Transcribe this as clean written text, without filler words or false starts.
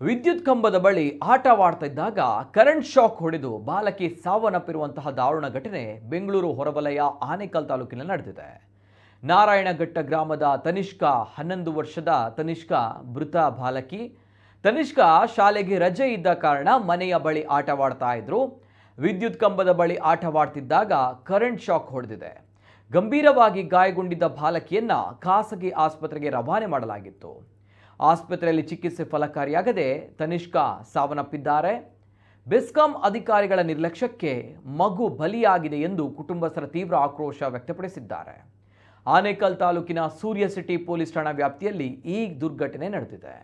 ವಿದ್ಯುತ್ ಕಂಬದ ಬಳಿ ಆಟವಾಡ್ತಾ ಇದ್ದಾಗ ಕರೆಂಟ್ ಶಾಕ್ ಹೊಡೆದು ಬಾಲಕಿ ಸಾವನ್ನಪ್ಪಿರುವಂತಹ ದಾರುಣ ಘಟನೆ ಬೆಂಗಳೂರು ಹೊರವಲಯ ಆನೇಕಲ್ ತಾಲೂಕಿನಲ್ಲಿ ನಡೆದಿದೆ. ನಾರಾಯಣಘಟ್ಟ ಗ್ರಾಮದ ತನಿಷ್ಕಾ 11 ವರ್ಷದ ತನಿಷ್ಕಾ ಮೃತ ಬಾಲಕಿ. ತನಿಷ್ಕಾ ಶಾಲೆಗೆ ರಜೆ ಇದ್ದ ಕಾರಣ ಮನೆಯ ಬಳಿ ಆಟವಾಡ್ತಾ ಇದ್ರು. ವಿದ್ಯುತ್ ಕಂಬದ ಬಳಿ ಆಟವಾಡ್ತಿದ್ದಾಗ ಕರೆಂಟ್ ಶಾಕ್ ಹೊಡೆದಿದೆ. ಗಂಭೀರವಾಗಿ ಗಾಯಗೊಂಡಿದ್ದ ಬಾಲಕಿಯನ್ನ ಖಾಸಗಿ ಆಸ್ಪತ್ರೆಗೆ ರವಾನೆ ಮಾಡಲಾಗಿತ್ತು. ಆಸ್ಪತ್ರೆಯಲ್ಲಿ ಚಿಕಿತ್ಸೆ ಫಲಕಾರಿಯಾಗದೆ ತನಿಷ್ಕಾ ಸಾವನ್ನಪ್ಪಿದ್ದಾರೆ. ಬೆಸ್ಕಾಂ ಅಧಿಕಾರಿಗಳ ನಿರ್ಲಕ್ಷ್ಯಕ್ಕೆ ಮಗು ಬಲಿಯಾಗಿದೆ ಎಂದು ಕುಟುಂಬಸ್ಥರ ತೀವ್ರ ಆಕ್ರೋಶ ವ್ಯಕ್ತಪಡಿಸಿದ್ದಾರೆ. ಆನೇಕಲ್ ತಾಲೂಕಿನ ಸೂರ್ಯ ಸಿಟಿ ಪೊಲೀಸ್ ಠಾಣಾ ವ್ಯಾಪ್ತಿಯಲ್ಲಿ ಈ ದುರ್ಘಟನೆ ನಡೆದಿದೆ.